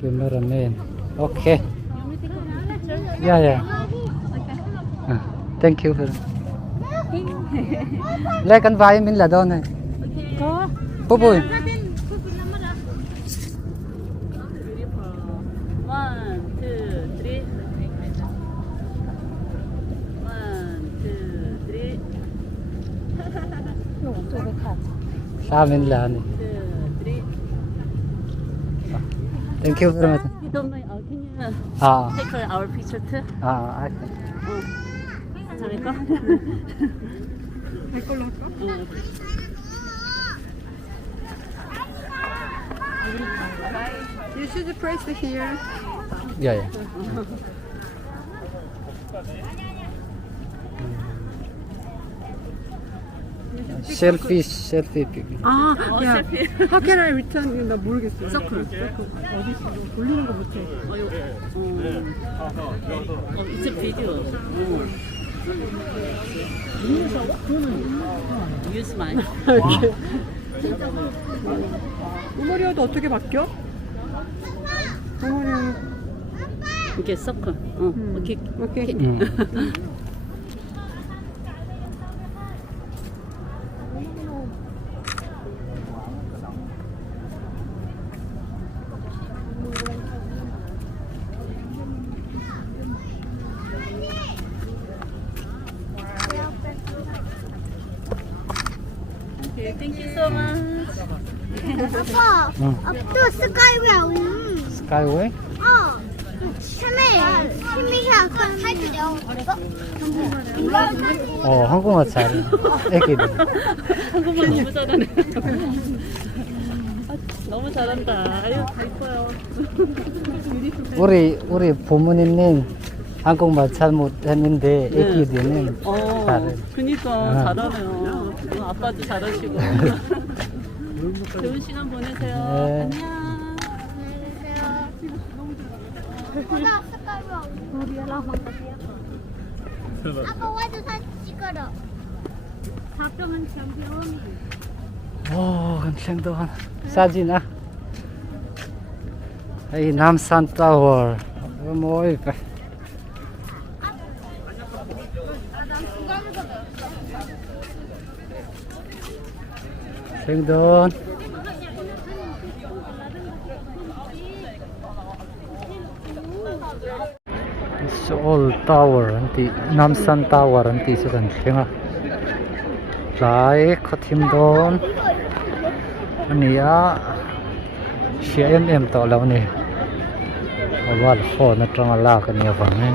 Cameraman. Okay. Yeah, yeah. Thank you. Lấy cánh vai mình là đâu này? Có. Bố bùi. One, two, three. One, two, three. Sa mình là này. 2, 3. Thank you very much. You don't know, can you Ah, take our picture too? I 잘할까? 할 걸로 할까? You should press here. yeah, yeah. selfie pic. 아, 야, 셀피. how can I return? 나 모르겠어. 서클. 어디 있어? 돌리는 거 못해. It's a video. Use mine. 우머리어도 어떻게 바뀌어? 우머리어. 이게 서클. 오케이. 오케이. Okay, thank you so much. 아빠, 또 스카이웨어. Skyway? 심미가 해주죠. 한국말 잘해. 애기들. 한국말 너무 잘하네. 너무 잘한다. 아유, 다 이뻐요. 우리 부모님은 한국말 잘 못했는데 애기들은 잘해. 그니까 잘하네요. 아빠도 잘하시고. 좋은 시간 보내세요. 네. 안녕. 나 스카이웨어. 아빠 와도 사진 찍어라. 가평한 champion. 오, 감창도 사진 아. 이 남산 타워. 뭐 이거. 생돈. Seoul Tower nanti Namsan Tower nanti sukan tengah lai khatim don ania CMM to law ni awal phone na tang ala kan ya wangen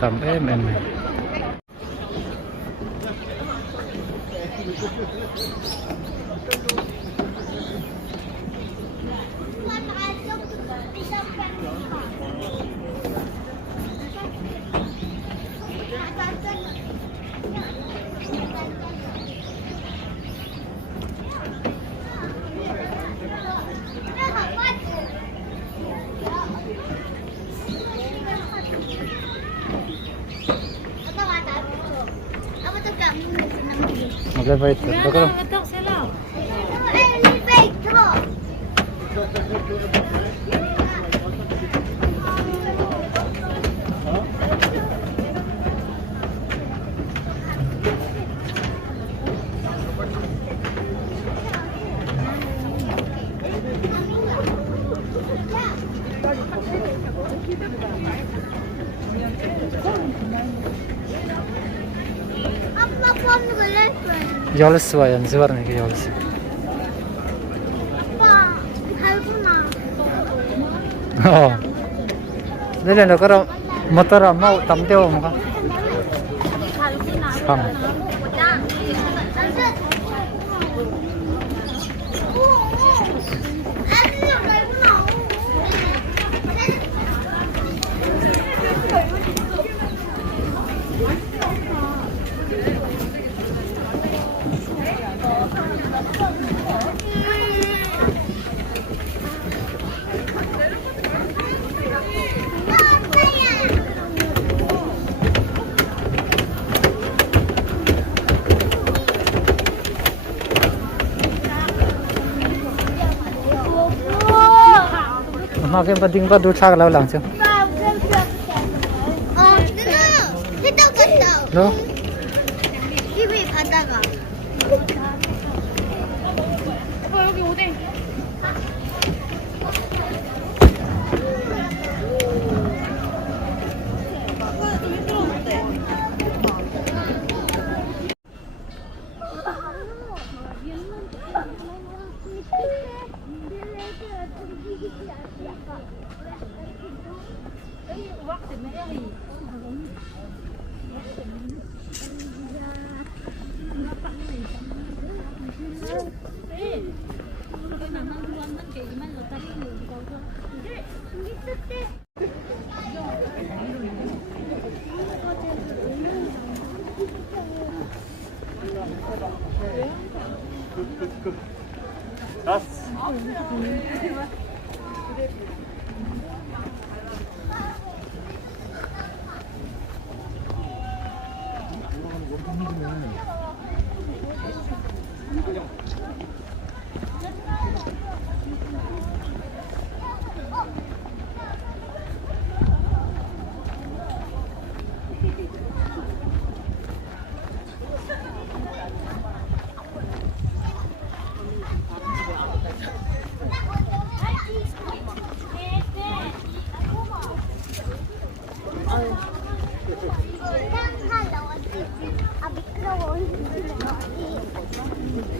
tam mm elevator bakal 엘리베이터. 아빠 폰 그랬어요. 열스 와 연습하는 게 열스 아빠 달구나. 내려는 그럼 모터라 뭐 담대어 뭔가 달구나. 참 mà cái vật đinh vật đu thác lâu lắm chưa 누나 해적 같다. 너 집이 바다가. 여기 오뎅.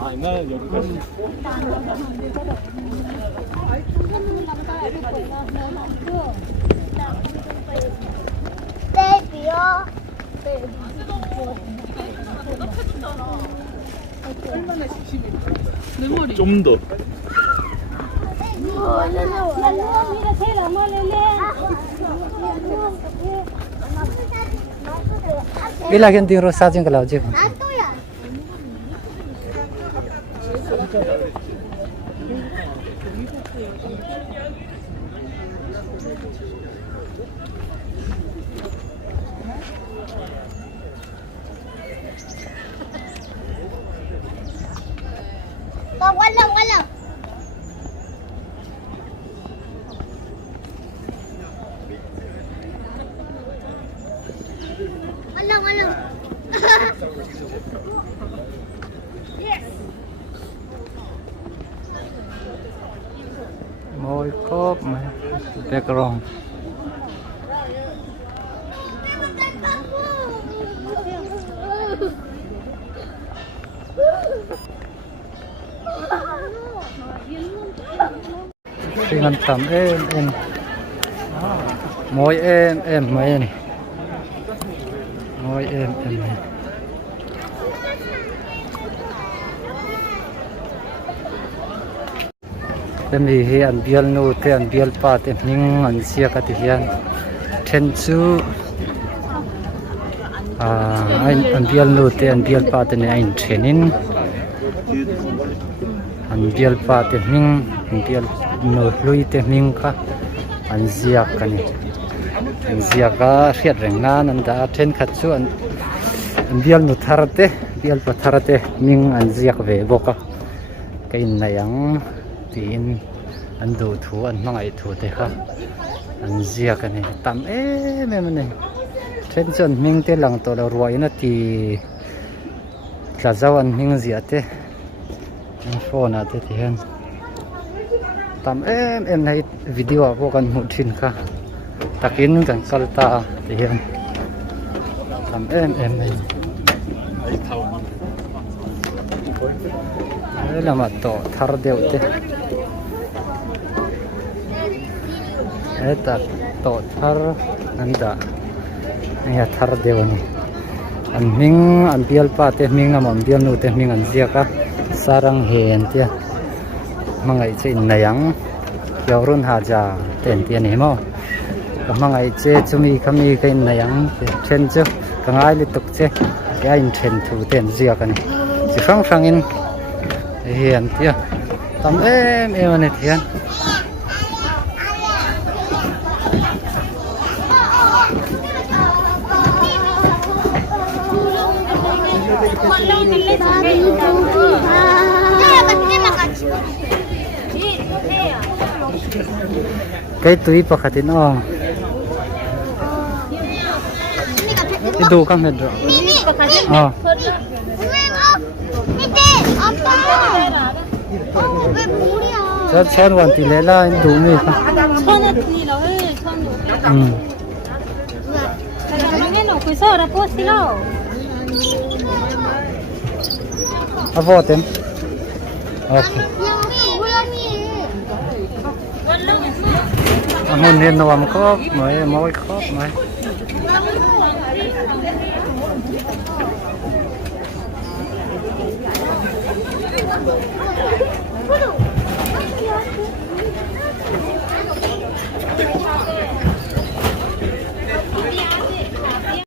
아, 옛날에 여기까지. 떼비요. 내 머리. 좀 더. ilagin din ro sa jing kalau je 나도야. wallang. Wallang. môi cốp mà background dengan tam em môi em mấy này môi em này tem hi an bial nu te an bial pa te ning an sia ka ti hian then chu an bial nu te an bial pa te ne ein thenin an bial pa te ning an bial nu lui te ning ka an zia ka ni an zia ka riat reng nan an da then khat chu an bial nu tharate bial pa tharate ning an zia ka ve boka kain na yang tin an do thu an mangai thu te kha an zia ka ni tam em ne then chon ming te lang to la ruai na ti tla zawan ming zia te an phone a te ti han tam em nei video a ko kan mu thin kha takin kan kalta ti han tam em nei 아이 타운. lama to thar deu te eta to thar anda ya thar deu ni an ming an bial pa te ming am bial nu te ming an zia ka sarang hen te mangai che in nayang yorun haja ten te ni mo mangai che chumi kami ka in nayang chen chu kangai li tuk che ya in chen thu ten zia ka ni chi sang in hiền tia tắm em này hiền cái túi pakhatin oh 언니가 배 idu kam hedro 미미 oh 밑에 아빠 왜 물이야 cha chon wan ti lela idu mi ka 천원이라 해. 1,500. ừ 놓고 있어라 포시라. avo tem okay 고양이 amon nen no am khop mai moi khop mai